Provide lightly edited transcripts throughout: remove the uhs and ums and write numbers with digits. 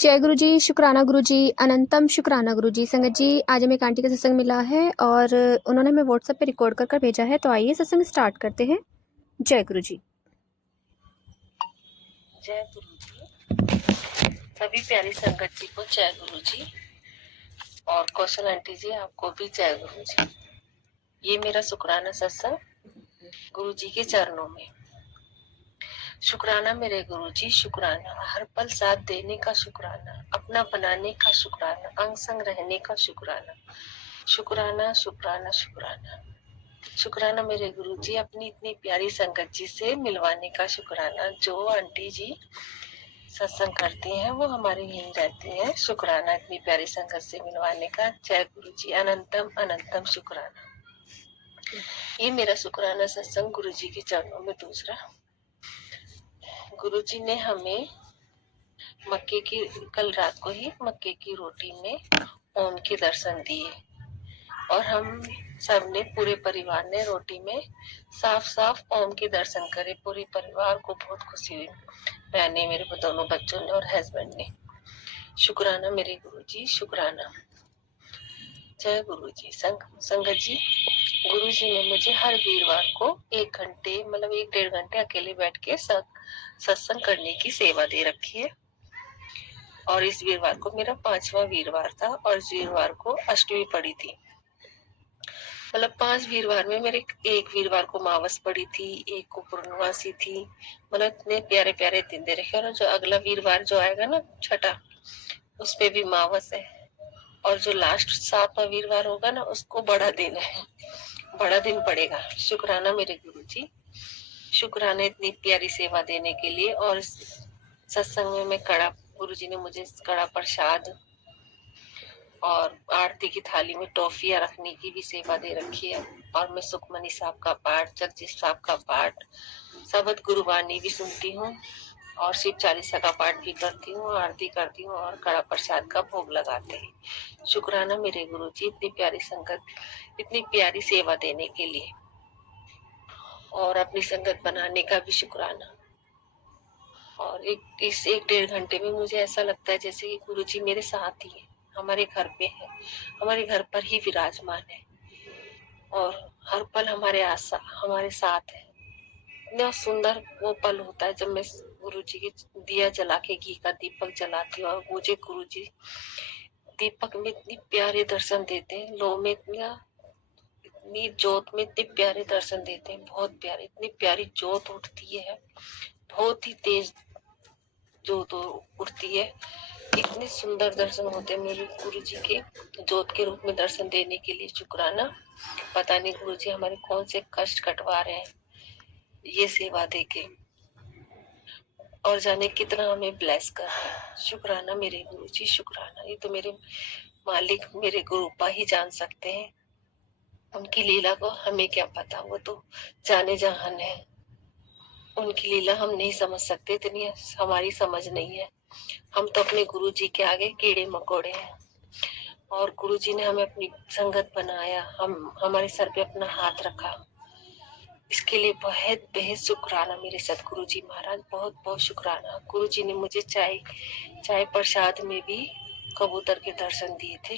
जय गुरु जी, शुक्राना गुरु जी, अनंतम शुक्राना गुरु जी। संगत जी, आज हमें एक आंटी का सत्संग मिला है और उन्होंने हमें व्हाट्सएप पे रिकॉर्ड कर भेजा है। तो आइए सत्संग स्टार्ट करते हैं। जय गुरु जी। जय गुरु जी। सभी प्यारी संगत जी को जय गुरु जी और कौशल आंटी जी आपको भी जय गुरु जी। ये मेरा शुक्राना सत्संग गुरु जी के चरणों में। शुक्राना मेरे गुरु जी, शुक्राना हर पल साथ देने का शुक्राना, अपना बनाने का शुक्राना, अंग संग रहने का शुक्राना। शुक्राना शुक्राना शुक्राना शुक्राना मेरे गुरु जी, अपनी इतनी प्यारी संगत जी से मिलवाने का शुक्राना। जो आंटी जी सत्संग करती हैं वो हमारे यहीं रहती हैं। शुक्राना इतनी प्यारी संगत से मिलवाने का। जय गुरु जी, अनंतम अनंतम शुक्राना। ये मेरा शुक्राना सत्संग गुरु जी के चरणों में दूसरा। गुरु जी ने हमें मक्के की कल रात को ही मक्के की रोटी में ओम के दर्शन दिए और हम सब ने पूरे परिवार ने रोटी में साफ साफ ओम के दर्शन करे। पूरे परिवार को बहुत खुशी हुई, मैंने, मेरे दोनों बच्चों ने और हस्बैंड ने। शुक्राना मेरे गुरु जी, शुक्राना। जय गुरु जी। संगत जी, गुरु जी ने मुझे हर वीरवार को 1 घंटे मतलब 1-1.5 घंटे अकेले बैठ के सत्संग करने की सेवा दे रखी है। और इस वीरवार को मेरा 5वां वीरवार था और इस वीरवार को अष्टमी पड़ी थी। मतलब 5 वीरवार में मेरे एक वीरवार को मावस पड़ी थी, एक को पूर्णवासी थी। मतलब इतने प्यारे प्यारे दिन दे रखे। और जो अगला वीरवार जो आएगा ना, छठा, उसपे भी मावस है। और जो लास्ट 7वां वीरवार होगा ना, उसको बड़ा दिन है, बड़ा दिन पड़ेगा। शुक्राना मेरे गुरु जी, शुक्राना इतनी प्यारी सेवा देने के लिए। और सत्संग में मैं कड़ा, गुरु जी ने मुझे कड़ा प्रसाद और आरती की थाली में टॉफियां रखने की भी सेवा दे रखी है। और मैं सुखमनी साहब का पाठ, जगदीश साहब का पाठ, सबद गुरुवाणी भी सुनती हूँ और शिव चालीसा का पाठ भी करती हूँ, आरती करती हूँ और कड़ा प्रसाद का भोग लगाते हैं। शुक्राना मेरे गुरु जी, इतनी प्यारी संगत, इतनी प्यारी सेवा देने के लिए और अपनी संगत बनाने का भी शुक्राना। और इस 1-1.5 घंटे में मुझे ऐसा लगता है जैसे कि गुरु जी मेरे साथ ही है, हमारे घर पे है, हमारे घर पर ही विराजमान है और हर पल हमारे साथ है। इतना सुंदर वो पल होता है जब मैं गुरु जी के दिया जला के घी का दीपक जलाती हूँ और मुझे गुरु जी दीपक में इतनी प्यारे दर्शन देते हैं, लो में इतनी जोत में इतने प्यारे दर्शन देते हैं, बहुत प्यारे। इतनी प्यारी जोत उठती है, बहुत ही तेज जोत उठती है। इतने सुंदर दर्शन होते हैं मेरे गुरु जी के जोत के रूप में दर्शन देने के लिए। शुक्राना। पता नहीं गुरु जी हमारे कौन से कष्ट कटवा रहे हैं ये सेवा देके, और जाने कितना हमें ब्लेस कर रहे हैं। शुक्राना मेरे गुरु जी, शुक्राना। ये तो मेरे मालिक, मेरे गुरुपा ही जान सकते हैं। उनकी लीला को हमें क्या पता, वो तो जाने जहान है। उनकी लीला हम नहीं समझ सकते, इतनी हमारी समझ नहीं है। हम तो अपने गुरु जी के आगे कीड़े मकोड़े हैं। और गुरु जी ने हमें अपनी संगत बनाया, हमारे सर पे अपना हाथ रखा, इसके लिए बहुत बेहद शुक्राना मेरे सतगुरु जी महाराज, बहुत बहुत शुक्राना। गुरु जी ने मुझे चाय प्रसाद में भी कबूतर के दर्शन दिए थे।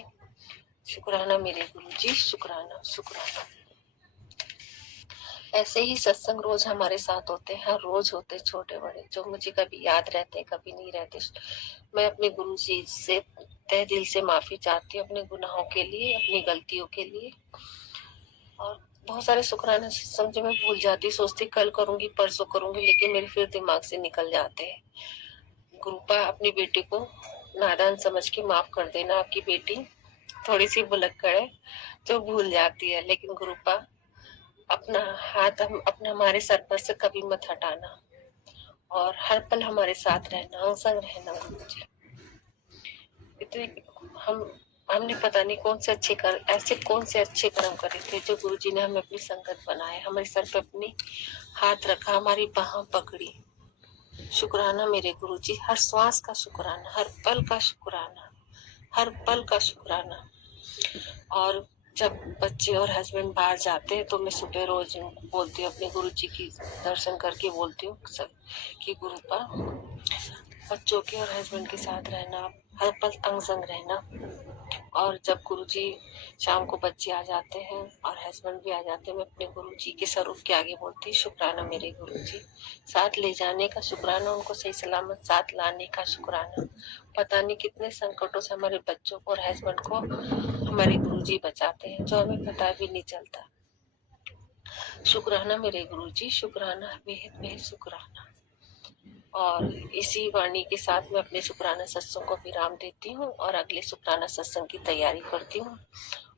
शुक्राना मेरे गुरु जी, शुक्राना शुक्राना। ऐसे ही सत्संग रोज हमारे साथ होते हैं, हर रोज होते, छोटे बड़े, जो मुझे कभी याद रहते कभी नहीं रहते। मैं अपने गुरु जी से तहे दिल से माफी चाहती हूँ अपने गुनाहों के लिए, अपनी गलतियों के लिए। और बहुत सारे शुक्राना समझे मैं भूल जाती, सोचती कल करूंगी परसों करूंगी, लेकिन मेरे फिर दिमाग से निकल जाते हैं। गुरुपा अपनी बेटी को नादान समझ के माफ कर देना। आपकी बेटी थोड़ी सी भुलक्कड़ है जो भूल जाती है, लेकिन गुरुपा अपना हाथ अपना हमारे सर पर से कभी मत हटाना और हर पल हमारे साथ रहना, संग रहना। गुरु जी इतने हमने पता नहीं कौन से अच्छे कर्म करे थे जो गुरु जी ने हमें अपनी संगत बनाए, हमारे सर पे अपनी हाथ रखा, हमारी बाह पकड़ी। शुक्राना मेरे गुरु जी, हर श्वास का शुक्राना, हर पल का शुक्राना, हर पल का शुक्राना। और जब बच्चे और हस्बैंड बाहर जाते हैं तो मैं सुबह रोज बोलती हूँ, अपने गुरु जी की दर्शन करके बोलती हूँ कि गुरुपा बच्चों के और हस्बैंड के साथ रहना, हर पल अंग संग रहना। और जब गुरुजी शाम को बच्चे आ जाते हैं और हस्बैंड भी आ जाते हैं, मैं अपने गुरुजी के स्वरूप के आगे बोलती, शुक्राना मेरे गुरुजी, साथ ले जाने का शुक्राना, उनको सही सलामत साथ लाने का शुक्राना। पता नहीं कितने संकटों से हमारे बच्चों को और हस्बैंड को हमारे गुरुजी बचाते हैं, जो हमें पता भी नहीं चलता। शुक्राना मेरे गुरुजी, शुक्राना, बेहद बेहद शुक्राना। और इसी वाणी के साथ मैं अपने शुक्राना सत्संग को विराम देती हूँ और अगले शुक्राना सत्संग की तैयारी करती हूँ।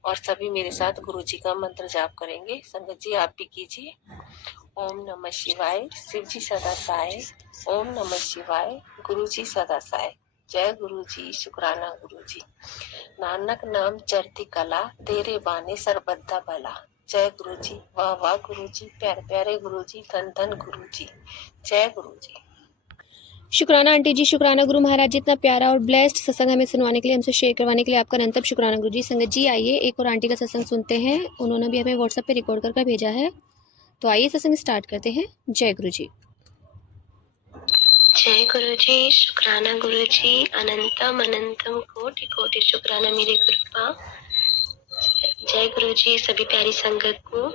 और सभी मेरे साथ गुरुजी का मंत्र जाप करेंगे। संगत जी आप भी कीजिए। ओम नमः शिवाय, शिव जी सदा साय। ओम नमः शिवाय, गुरु जी सदा साय। जय गुरु जी, शुक्राना गुरु जी। नानक नाम चढ़ती कला, तेरे बाने सरबद्धा भला। जय गुरु जी, वाह वाह गुरु जी, प्यारे प्यारे गुरु जी, धन धन गुरु जी। जय गुरु जी। शुक्राना आंटी जी, शुक्राना गुरु महाराज जी, इतना प्यारा और ब्लेस्ड सत्संग हमें सुनवाने के लिए, हमसे शेयर करवाने के लिए आपका अनंतम शुक्राना गुरु जी। संगत जी आइए एक और आंटी का सत्संग सुनते हैं, उन्होंने भी हमें व्हाट्सएप पे रिकॉर्ड करके भेजा है, तो आइए सत्संग स्टार्ट करते हैं। जय गुरु जी। जय गुरु जी, शुक्राना गुरु जी, अनंतम अनंतम कोटि कोटि शुक्राना मेरे गुरुपा। जय गुरु जी। सभी प्यारी संगत को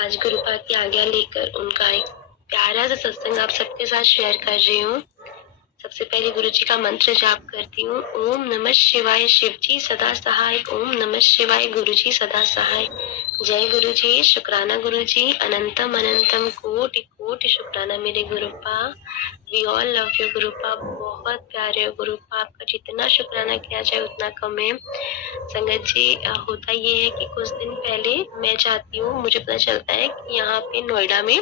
आज गुरुपा की आज्ञा लेकर उनका एक प्यारा सा सत्संग आप सबके साथ शेयर कर रही हूँ। सबसे पहले गुरु जी का मंत्र जाप करती हूँ। ओम नमः शिवाय, शिव जी सदा सहाय। ओम नमः शिवाय, गुरु जी सदा सहाय। जय गुरु जी, शुक्राना गुरु जी, अनंतम अनंतम कोटि कोटि शुक्राना मेरे गुरुपा। वी ऑल लव यू गुरुपा, बहुत प्यारे हो गुरुपा, आपका जितना शुक्राना किया जाए उतना कम है। संगत जी होता ये है कि कुछ दिन पहले मैं जाती हूँ, मुझे पता चलता है कि यहाँ पे नोएडा में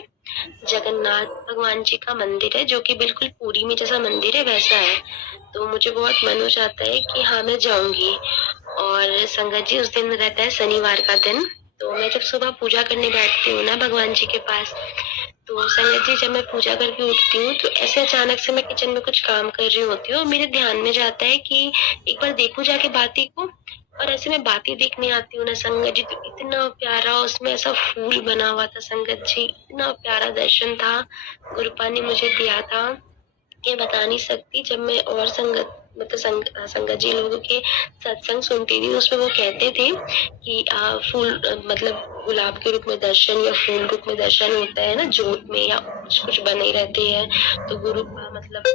जगन्नाथ भगवान जी का मंदिर है, जो कि बिल्कुल पुरी में जैसा मंदिर है वैसा है। तो मुझे बहुत मन हो जाता है कि हाँ मैं जाऊंगी। और संगत जी उस दिन रहता है शनिवार का दिन, तो मैं जब सुबह पूजा करने बैठती हूँ ना भगवान जी के पास, तो संगत जी जब मैं पूजा करके उठती हूँ तो ऐसे अचानक से मैं किचन में कुछ काम कर रही होती हूँ और मेरे ध्यान में जाता है कि एक बार देखूं जाके बाती को। और ऐसे में बातें देखने आती हूँ ना संगत जी, तो इतना प्यारा उसमें ऐसा फूल बना हुआ था संगत जी, इतना प्यारा दर्शन था गुरुपा ने मुझे दिया था, ये बता नहीं सकती। जब मैं और संगत मतलब संगत जी लोगों के सत्संग सुनती थी उसमें वो कहते थे कि फूल मतलब गुलाब के रूप में दर्शन या फूल रूप में दर्शन होता है ना, जोत में या कुछ कुछ बने रहते हैं, तो गुरु का मतलब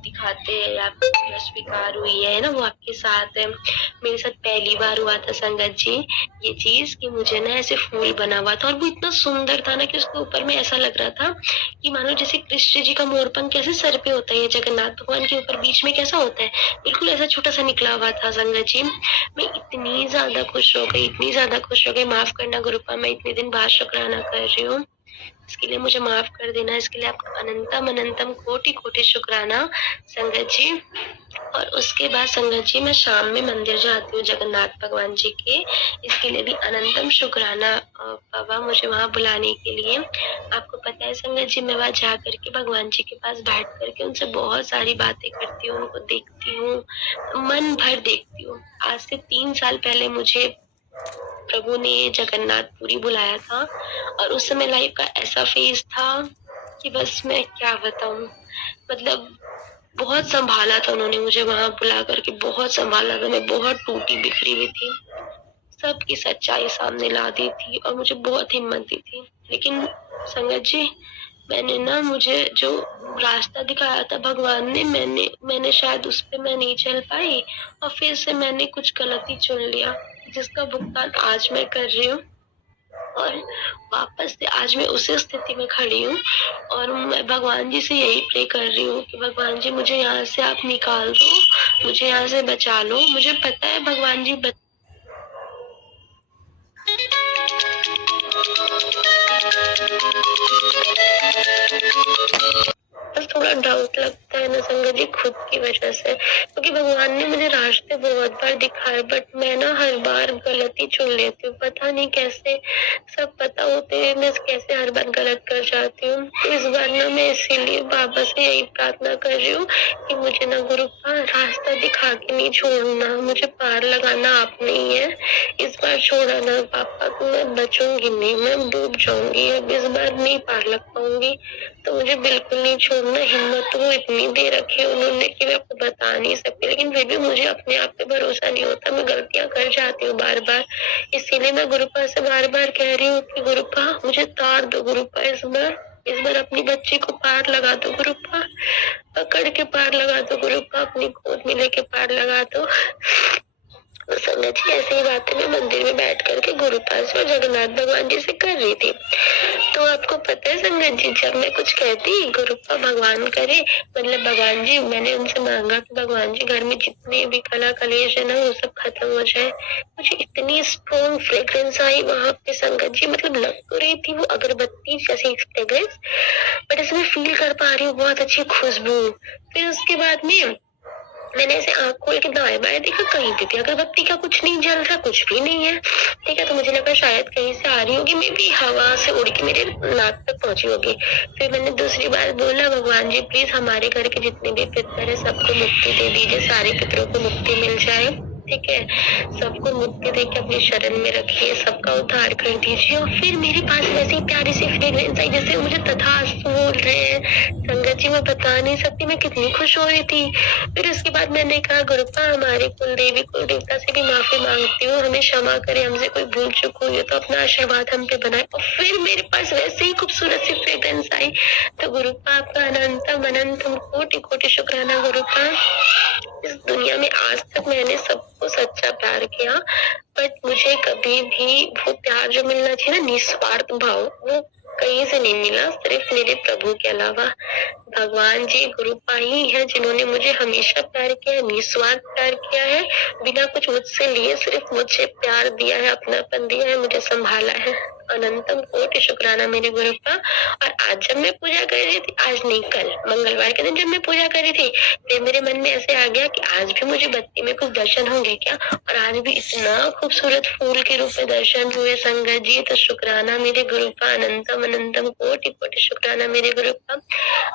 दिखाते हैं या स्वीकार हुई है ना, वो आपके साथ है। मेरे साथ पहली बार हुआ था संगत जी ये चीज कि मुझे ना ऐसे फूल बना हुआ था और वो इतना सुंदर था ना कि उसके ऊपर में ऐसा लग रहा था कि मानो जैसे कृष्ण जी का मोरपंख कैसे सर पे होता है, जगन्नाथ भगवान के ऊपर बीच में कैसा होता है, बिल्कुल ऐसा छोटा सा निकला हुआ था संगत जी। मैं इतनी ज्यादा खुश हो गई, इतनी ज्यादा खुश हो गई, माफ करना गुरुपा मैं इतने दिन बाद शुक्राना कर रही हूँ, इसके लिए मुझे माफ कर देना, इसके लिए आपका अनंतम अनंतम कोटि कोटि शुक्राना संगत जी। और उसके बाद संगत जी मैं शाम में मंदिर जाती हूँ जगन्नाथ भगवान जी के, इसके लिए भी अनंतम शुक्राना बाबा मुझे वहाँ बुलाने के लिए। आपको पता है संगत जी मैं वहाँ जा करके भगवान जी के पास बैठ करके उनसे बहुत सारी बातें करती हूँ, उनको देखती हूँ, मन भर देखती हूँ। आज से 3 साल पहले मुझे प्रभु ने जगन्नाथपुरी बुलाया था और उस समय लाइफ का ऐसा फेज था कि बस मैं क्या बताऊं, मतलब बहुत संभाला था उन्होंने मुझे, वहां बुला करके बहुत संभाला था, मैं बहुत टूटी बिखरी हुई थी, सबकी सच्चाई सामने ला दी थी और मुझे बहुत हिम्मत दी थी। लेकिन संगत जी मैंने ना, मुझे जो रास्ता दिखाया था भगवान ने, मैंने शायद उस पे मैं नहीं चल पाई और फिर से मैंने कुछ गलती चुन लिया, जिसका भुगतान आज मैं कर रही हूँ। और वापस से आज मैं उसी स्थिति में खड़ी हूँ और मैं भगवान जी से यही प्रे कर रही हूँ कि भगवान जी मुझे यहाँ से आप निकाल दो, मुझे यहाँ से बचा लो। मुझे पता है भगवान जी बस थोड़ा डाउट लगता है ना संगत जी खुद की वजह से, क्योंकि भगवान ने मुझे रास्ते बहुत बार दिखाए बट मैं ना हर बार गलती चुन लेती हूँ, पता नहीं कैसे, सब पता होते हुए मैं कैसे हर बार गलत कर जाती हूँ। तो इस बार ना मैं इसीलिए बाबा से यही प्रार्थना कर रही हूँ कि मुझे ना गुरु का रास्ता दिखा के नहीं छोड़ना, मुझे पार लगाना आप नहीं है, इस बार छोड़ा ना पापा को, मैं बचूंगी नहीं, मैं डूब जाऊंगी, अब इस बार नहीं पार लग पाऊंगी। तो मुझे बिल्कुल नहीं छोड़ना। हिम्मत तो वो इतनी दे रखी है उन्होंने कि मैं आपको बता नहीं सकती, लेकिन फिर भी मुझे अपने आप पे भरोसा नहीं होता। मैं गलतियां कर जाती हूँ बार बार, इसीलिए मैं गुरुपा से बार बार कह रही हूँ कि गुरुपा मुझे तार दो, गुरुपा इस बार अपनी बच्ची को पार लगा दो गुरुपा, पकड़ के पार लगा दो गुरुपा, अपनी गोद में लेके पार लगा दो। तो संगत जी ऐसे ही बातें मैं मंदिर में बैठ करके गुरुपा से और जगन्नाथ भगवान जी से कर रही थी। तो आपको पता है संगत जी, जब मैं कुछ कहती गुरुपा भगवान करे, मतलब भगवान जी, मैंने उनसे मांगा कि भगवान जी घर में जितने भी कला कलेश है ना वो सब खत्म हो जाए। मुझे इतनी स्ट्रॉन्ग फ्रेग्रेंस आई वहां पे संगत जी, मतलब लग तो रही थी वो अगरबत्ती जैसी फ्रेग्रेंस, बट इसमें फील कर पा रही हूँ बहुत अच्छी खुशबू। फिर उसके बाद में मैंने ऐसे आंख खोल के दाएं बाएं देखा, कहीं पे भी अगरबत्ती का कुछ नहीं जल रहा, कुछ भी नहीं है। ठीक है, तो मुझे लगा शायद कहीं से आ रही होगी, मे भी हवा से उड़ के मेरे नाक तक पहुंची होगी। फिर मैंने दूसरी बार बोला, भगवान जी प्लीज हमारे घर के जितने भी पितर है सबको मुक्ति दे दीजिए, सारे पितरों को मुक्ति मिल जाए। ठीक है, सबको मुक्ति दे के अपनी शरण में रखिए, सबका उद्धार कर दीजिए। और फिर मेरे पास वैसे ही प्यारी सी फ्रेग्रेंस आई, जैसे मुझे तथास्तु बोल रहे हैं। संगत जी मैं बता नहीं सकती मैं कितनी खुश हो रही थी। फिर उसके बाद मैंने कहा, गुरुपा हमारे कुल देवी कुल देवता से भी माफी मांगती हूँ, हमें क्षमा करे, हमसे कोई भूल चूक हुई है तो अपना आशीर्वाद हम पे बनाए। और फिर मेरे पास वैसे ही खूबसूरत सी फ्रेग्रेंस आई। तो गुरुपा आपका अनंतम अनंतम कोटि कोटि शुक्राना गुरुपा। इस दुनिया में आज तक मैंने सबको सच्चा प्यार किया, बट मुझे कभी भी वो प्यार जो मिलना चाहिए ना, निस्वार्थ भाव, वो कहीं से नहीं मिला, सिर्फ मेरे प्रभु के अलावा। भगवान जी गुरुपा ही है जिन्होंने मुझे हमेशा प्यार किया है, निस्वार्थ प्यार किया है, बिना कुछ मुझसे लिए सिर्फ मुझे प्यार दिया है, अपनापन दिया है, मुझे संभाला है। अनंतम कोटि शुक्राना मेरे गुरुपा। और आज जब मैं पूजा कर रही थी, आज नहीं कल मंगलवार के दिन जब मैं पूजा कर रही थी, फिर मेरे मन में ऐसे आ गया कि आज भी मुझे बत्ती में कुछ दर्शन होंगे क्या। और आज भी इतना खूबसूरत फूल के रूप में दर्शन हुए संगत जी। तो शुक्राना मेरे गुरुपा, अनंतम अनंतम कोटि कोटि शुक्राना मेरे गुरुपा।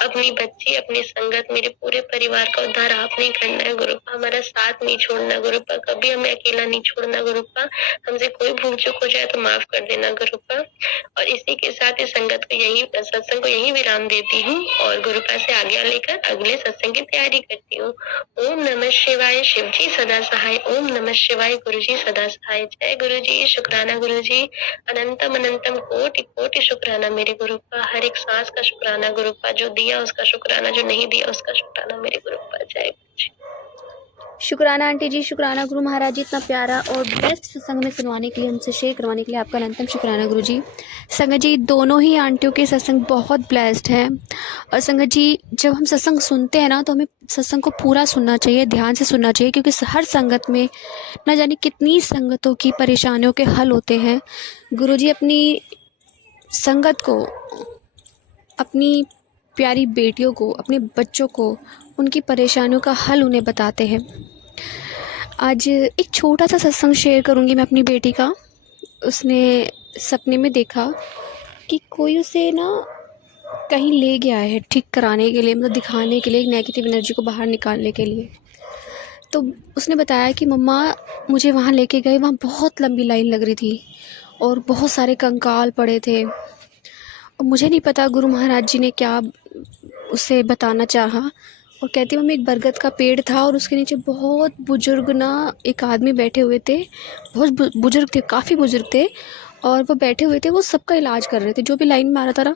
अपनी बच्ची, अपनी संगत, मेरे पूरे परिवार का उद्धार आपने करना है गुरुपा, हमारा साथ नहीं छोड़ना गुरुपा, कभी हमें अकेला नहीं छोड़ना गुरुपा। हमसे कोई भूल चूक हो जाए तो माफ कर देना गुरुपा। और इसी के साथ इस संगत को सत्संग को यही विराम देती हूँ और गुरुपा से आज्ञा लेकर अगले सत्संग की तैयारी करती हूँ। ओम नमः शिवाय, शिव जी सदा सहाय। ओम नमः शिवाय, गुरु जी सदा सहाय। जय गुरु जी, शुक्राना गुरु जी, अनंतम अनंतम कोटि कोटि शुक्राना मेरे गुरुपा। हर एक सांस का शुक्राना गुरुपा, जो दिया उसका शुक्राना, जो नहीं दिया उसका शुक्राना मेरे गुरुपा। जय गुरु जी। शुक्राना आंटी जी, शुक्राना गुरु महाराज जी, इतना प्यारा और बेस्ट सत्संग में सुनवाने के लिए, हमसे शेयर करवाने के लिए आपका अनंतम शुक्राना गुरु जी। संगत जी दोनों ही आंटियों के सत्संग बहुत ब्लेस्ड हैं। और संगत जी जब हम सत्संग सुनते हैं ना, तो हमें सत्संग को पूरा सुनना चाहिए, ध्यान से सुनना चाहिए, क्योंकि हर संगत में न जाने कितनी संगतों की परेशानियों के हल होते हैं। गुरु जी अपनी संगत को, अपनी प्यारी बेटियों को, अपने बच्चों को, उनकी परेशानियों का हल उन्हें बताते हैं। आज एक छोटा सा सत्संग शेयर करूंगी मैं अपनी बेटी का। उसने सपने में देखा कि कोई उसे ना कहीं ले गया है ठीक कराने के लिए, मतलब दिखाने के लिए, एक नेगेटिव एनर्जी को बाहर निकालने के लिए। तो उसने बताया कि मम्मा मुझे वहाँ लेके गए, वहाँ बहुत लंबी लाइन लग रही थी और बहुत सारे कंकाल पड़े थे। और मुझे नहीं पता गुरु महाराज जी ने क्या उसे बताना चाहा। और कहती मम्मी एक बरगद का पेड़ था और उसके नीचे बहुत बुजुर्ग ना एक आदमी बैठे हुए थे, बहुत बुजुर्ग थे, काफ़ी बुजुर्ग थे, और वो बैठे हुए थे, वो सबका इलाज कर रहे थे। जो भी लाइन में आ रहा था ना,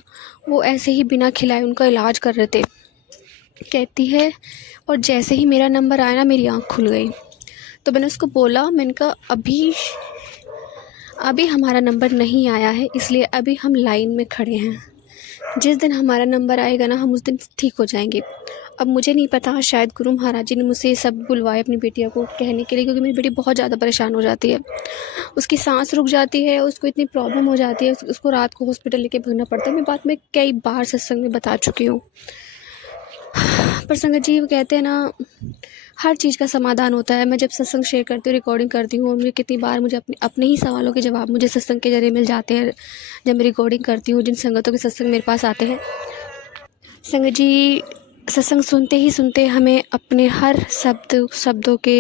वो ऐसे ही बिना खिलाए उनका इलाज कर रहे थे। कहती है और जैसे ही मेरा नंबर आया ना, मेरी आँख खुल गई। तो मैंने उसको बोला, मैंने कहा अभी हमारा नंबर नहीं आया है, इसलिए अभी हम लाइन में खड़े हैं। जिस दिन हमारा नंबर आएगा ना, हम उस दिन ठीक हो जाएंगे। अब मुझे नहीं पता, शायद गुरु महाराज जी ने मुझसे ये सब बुलवाए अपनी बेटियों को कहने के लिए, क्योंकि मेरी बेटी बहुत ज़्यादा परेशान हो जाती है। उसकी सांस रुक जाती है, उसको इतनी प्रॉब्लम हो जाती है, उसको रात को हॉस्पिटल लेके भागना पड़ता है। मैं बात में कई बार सत्संग में बता चुकी हूँ। पर संगत जी वो कहते हैं ना, हर चीज़ का समाधान होता है। मैं जब सत्संग शेयर करती हूँ, रिकॉर्डिंग करती हूँ, और मुझे कितनी बार मुझे अपने ही सवालों के जवाब मुझे सत्संग के जरिए मिल जाते हैं जब मैं रिकॉर्डिंग करती हूँ, जिन संगतों के सत्संग मेरे पास आते हैं। संगत जी सत्संग सुनते ही सुनते हमें अपने हर शब्दों के,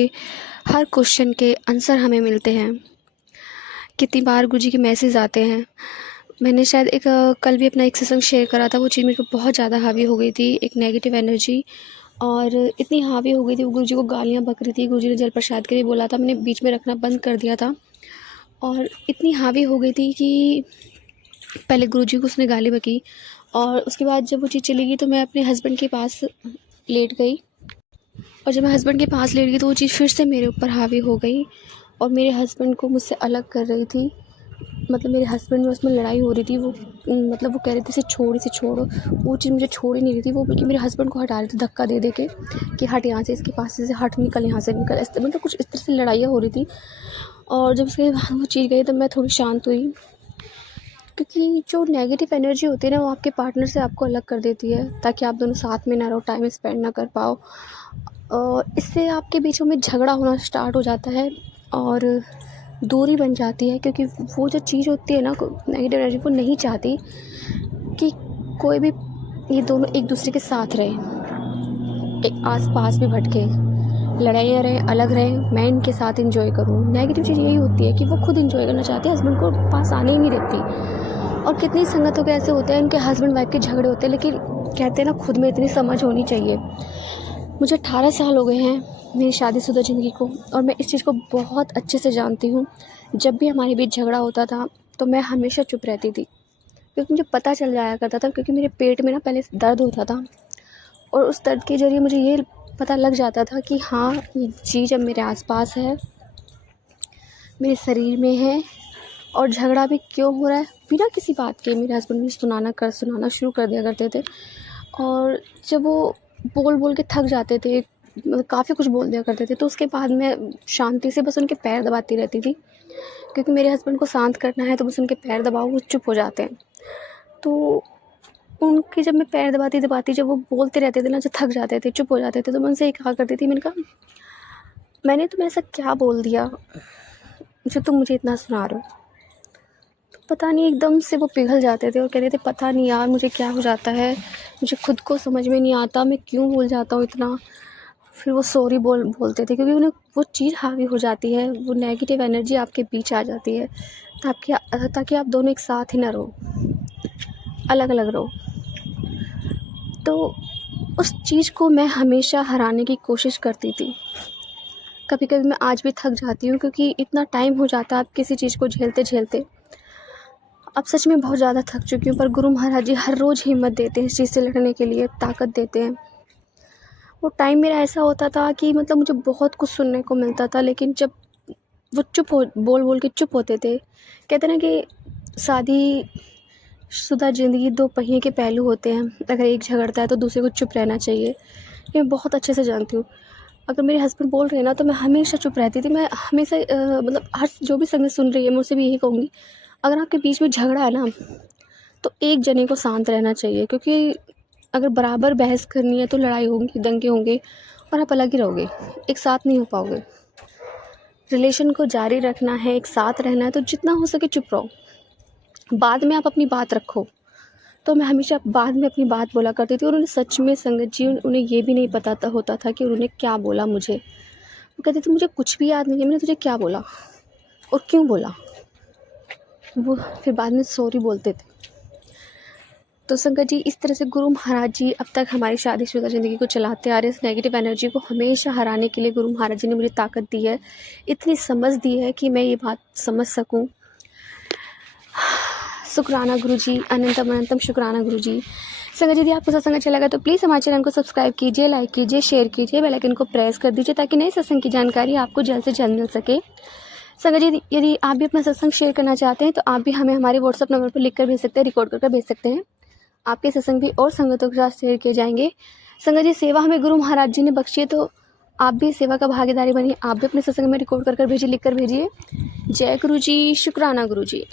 हर क्वेश्चन के आंसर हमें मिलते हैं। कितनी बार गुरु जी के मैसेज आते हैं, मैंने शायद कल भी अपना एक सत्संग शेयर करा था, वो चीज़ मेरे को बहुत ज़्यादा हावी हो गई थी, एक नेगेटिव एनर्जी, और इतनी हावी हो गई थी, वो गुरुजी को गालियाँ बक रही थी। गुरुजी ने जल प्रसाद के लिए बोला था, मैंने बीच में रखना बंद कर दिया था, और इतनी हावी हो गई थी कि पहले गुरुजी को उसने गाली बकी, और उसके बाद जब वो चीज़ चली गई तो मैं अपने हस्बैंड के पास लेट गई, और जब मैं हस्बैंड के पास लेट गई तो वो चीज़ फिर से मेरे ऊपर हावी हो गई, और मेरे हस्बैंड को मुझसे अलग कर रही थी। मतलब मेरे हस्बैंड में उसमें लड़ाई हो रही थी, वो मतलब वो कह रहे थे इसे छोड़, वो चीज़ मुझे छोड़ ही नहीं रही थी, वो बल्कि मेरे हस्बैंड को हटा रही थी धक्का दे के कि हट यहाँ से, इसके पास से हट, निकल यहाँ से निकल, मतलब कुछ इस तरह से लड़ाइयाँ हो रही थी। और जब उसके बाद वो चीज़ गई तब मैं थोड़ी शांत हुई, क्योंकि जो नेगेटिव एनर्जी होती है ना, वो आपके पार्टनर से आपको अलग कर देती है, ताकि आप दोनों साथ में ना रहो, टाइम स्पेंड ना कर पाओ, और इससे आपके बीचों में झगड़ा होना स्टार्ट हो जाता है और दूरी बन जाती है। क्योंकि वो जो चीज़ होती है ना, नेगेटिव एनर्जी, वो नहीं चाहती कि कोई भी ये दोनों एक दूसरे के साथ रहे, एक आस पास भी भटके, लड़ाइयाँ रहें, अलग रहें, मैं इनके साथ एंजॉय करूँ। नेगेटिव चीज़ यही होती है कि वो खुद एंजॉय करना चाहती है, हस्बैंड को पास आने ही नहीं देती। और कितनी संगतों के ऐसे होते हैं, इनके हस्बैंड वाइफ के झगड़े होते हैं, लेकिन कहते हैं ना, खुद में इतनी समझ होनी चाहिए। मुझे 18 साल हो गए हैं मेरी शादीशुदा ज़िंदगी को, और मैं इस चीज़ को बहुत अच्छे से जानती हूँ। जब भी हमारे बीच झगड़ा होता था तो मैं हमेशा चुप रहती थी, क्योंकि मुझे पता चल जाया करता था, क्योंकि मेरे पेट में ना पहले दर्द होता था, और उस दर्द के ज़रिए मुझे ये पता लग जाता था कि हाँ, ये चीज़ अब मेरे आसपास है, मेरे शरीर में है, और झगड़ा भी क्यों हो रहा है बिना किसी बात के। मेरे हस्बैंड मुझे सुनाना शुरू कर दिया करते थे, और जब वो बोल के थक जाते थे, काफ़ी कुछ बोल दिया करते थे, तो उसके बाद मैं शांति से बस उनके पैर दबाती रहती थी, क्योंकि मेरे हस्बैंड को शांत करना है तो बस उनके पैर दबाओ, वो चुप हो जाते हैं। तो उनके जब मैं पैर दबाती जब वो बोलते रहते थे ना, जब थक जाते थे, चुप हो जाते थे, तो मैं उनसे ये कहा करती थी, मैंने कहा, मैंने तुम्हें ऐसा क्या बोल दिया जो तुम मुझे इतना सुना रहे हो? तो पता नहीं, एकदम से वो पिघल जाते थे और कहते थे, पता नहीं यार मुझे क्या हो जाता है, मुझे खुद को समझ में नहीं आता, मैं क्यों बोल जाता हूँ इतना। फिर वो सॉरी बोलते थे, क्योंकि उन्हें वो चीज़ हावी हो जाती है, वो नेगेटिव एनर्जी आपके बीच आ जाती है, ताकि आप दोनों एक साथ ही ना रहो, अलग अलग रहो। तो उस चीज़ को मैं हमेशा हराने की कोशिश करती थी। कभी कभी मैं आज भी थक जाती हूँ, क्योंकि इतना टाइम हो जाता है आप किसी चीज़ को झेलते। अब सच में बहुत ज़्यादा थक चुकी हूँ, पर गुरु महाराज जी हर रोज़ हिम्मत देते हैं इस चीज़ से लड़ने के लिए, ताकत देते हैं। वो टाइम मेरा ऐसा होता था कि मतलब मुझे बहुत कुछ सुनने को मिलता था, लेकिन जब वो बोल के चुप होते थे। कहते ना कि शादीशुदा ज़िंदगी 2 पहिए के पहलू होते हैं, अगर एक झगड़ता है तो दूसरे को चुप रहना चाहिए। ये मैं बहुत अच्छे से जानती हूँ। अगर मेरे हस्बैंड बोल रहे हैं ना, तो मैं हमेशा चुप रहती थी। मैं हमेशा मतलब हर जो भी संगत सुन रही है, मैं उससे भी यही कहूँगी, अगर आपके बीच में झगड़ा है ना, तो एक जने को शांत रहना चाहिए, क्योंकि अगर बराबर बहस करनी है तो लड़ाई होगी, दंगे होंगे, और आप अलग ही रहोगे, एक साथ नहीं हो पाओगे। रिलेशन को जारी रखना है, एक साथ रहना है, तो जितना हो सके चुप रहो, बाद में आप अपनी बात रखो। तो मैं हमेशा बाद में अपनी बात बोला करती थी, और उन्हें सच में संगत जी, उन्हें ये भी नहीं पता होता था कि उन्होंने क्या बोला मुझे। वो कहते थे, मुझे कुछ भी याद नहीं है मैंने तुझे क्या बोला और क्यों बोला। वो फिर बाद में सॉरी बोलते थे। तो संगत जी, इस तरह से गुरु महाराज जी अब तक हमारी शादीशुदा ज़िंदगी को चलाते आ रहे। इस नेगेटिव एनर्जी को हमेशा हराने के लिए गुरु महाराज जी ने मुझे ताकत दी है, इतनी समझ दी है कि मैं ये बात समझ सकूं। शुक्राना गुरु जी, अनंतम अनंतम शुक्राना गुरु जी। संगत जी, यदि आपको सत्संग अच्छा लगा तो प्लीज़ हमारे चैनल को सब्सक्राइब कीजिए, लाइक कीजिए, शेयर कीजिए, बेल आइकन को प्रेस कर दीजिए, ताकि नए सत्संग की जानकारी आपको जल्द से जल्द मिल सके। संगत जी, यदि आप भी अपना सत्संग शेयर करना चाहते हैं तो आप भी हमें हमारे व्हाट्सअप नंबर पर लिख कर भेज सकते हैं, रिकॉर्ड कर भेज सकते हैं। आपके सत्संग भी और संगतों के साथ शेयर किए जाएंगे। संगत जी, सेवा हमें गुरु महाराज जी ने बख्शी है, तो आप भी सेवा का भागीदारी बनिए, आप भी अपने सत्संग में रिकॉर्ड कर भेजिए, लिख कर भेजिए। जय गुरु जी, शुक्राना गुरु जी।